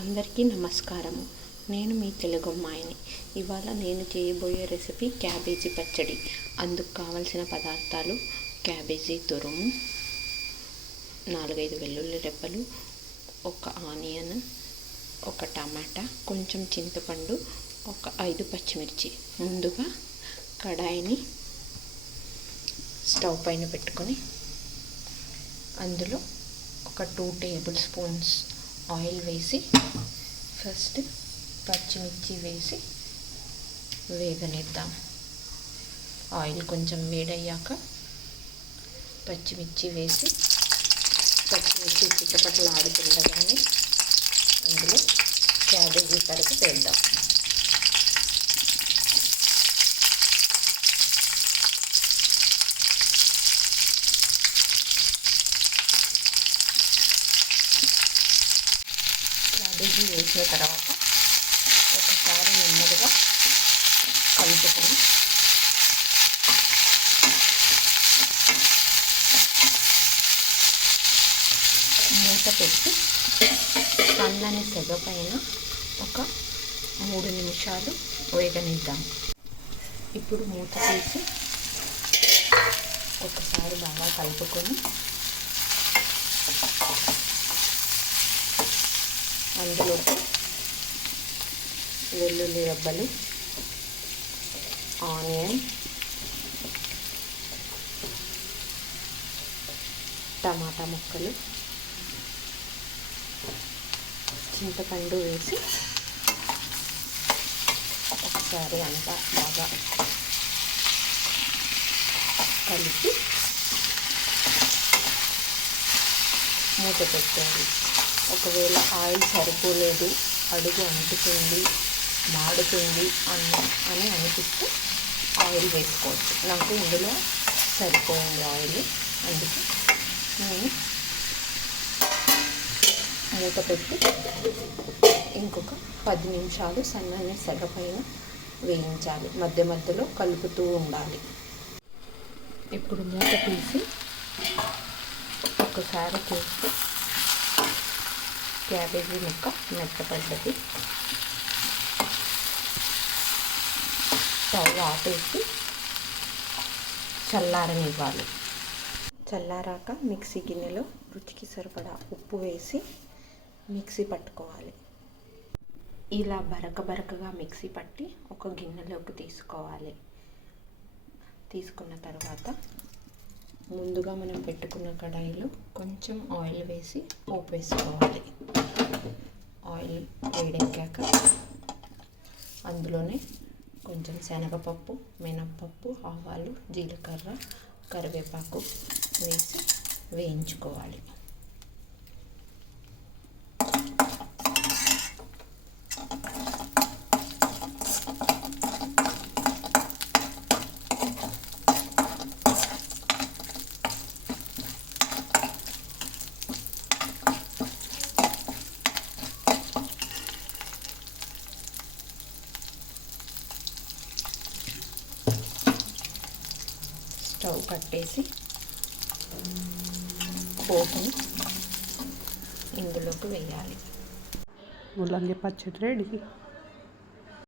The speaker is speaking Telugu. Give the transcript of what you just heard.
అందరికీ నమస్కారము. నేను మీ తెలుగు అమ్మాయిని. ఇవాళ నేను చేయబోయే రెసిపీ క్యాబేజీ పచ్చడి. అందుకు కావలసిన పదార్థాలు: క్యాబేజీ తురుము, 4-5 వెల్లుల్లి రెబ్బలు, ఒక ఆనియన్, ఒక టమాటా, కొంచెం చింతపండు, ఒక 5 పచ్చిమిర్చి. ముందుగా కడాయిని స్టవ్ పైన పెట్టుకొని అందులో ఒక 2 టేబుల్ స్పూన్స్ ఆయిల్ వేసి ఫస్ట్ పచ్చిమిర్చి వేసి వేగనిద్దాం. ఆయిల్ కొంచెం వేడయ్యాక పచ్చిమిర్చి వేసి పచ్చిమిర్చి చిటపటలాడుతుండగానే అందులో క్యాబేజీ తరుగు వేద్దాం. క్యాబేజీ వేసిన తర్వాత ఒకసారి నెమ్మదిగా కలుపుకొని మూత పెట్టి సన్నని సెగ పైన ఒక 3 నిమిషాలు వేగనిద్దాం. ఇప్పుడు మూత తీసి ఒకసారి బాగా కలుపుకొని అందులోకి వెల్లుల్లి రెబ్బలు, ఆనియన్, టమాటా ముక్కలు, చింతపండు వేసి ఒకసారి అంతా బాగా కలిపి మూత పెట్టండి. ఒకవేళ ఆయిల్ సరిపోలేదు, అడుగు అంటుతుంది, మాడుతుంది అని అనిపిస్తే ఆయిల్ వేసుకోవచ్చు. నాకు ఇందులో సరిపోయింది ఆయిల్, అందుకే నేను మూత పెట్టి ఇంకొక 10 నిమిషాలు సన్నని సెగ పైన వేయించాలి. మధ్య మధ్యలో కలుపుతూ ఉండాలి. ఇప్పుడు మూత తీసి ఒకసారి చూస్తే క్యాబేజీ ముక్క మెత్తపడ్డది. స్టవ్ ఆపేసి చల్లారనివ్వాలి. చల్లారాక మిక్సీ గిన్నెలో రుచికి సరిపడా ఉప్పు వేసి మిక్సీ పట్టుకోవాలి. ఇలా బరకగా మిక్సీ పట్టి ఒక గిన్నెలోకి తీసుకోవాలి. తీసుకున్న తర్వాత ముందుగా మనం పెట్టుకున్న కడాయిలో కొంచెం ఆయిల్ వేసి పోపు వేసుకోవాలి. ఆయిల్ వేడెక్కాక అందులోనే కొంచెం శనగపప్పు, మినప్పప్పు, ఆవాలు, జీలకర్ర, కరివేపాకు వేసి వేయించుకోవాలి. స్టవ్ కట్టేసి పోపుని ఇందులోకి వేయాలి. ముల్లంగి పచ్చడి రెడీ.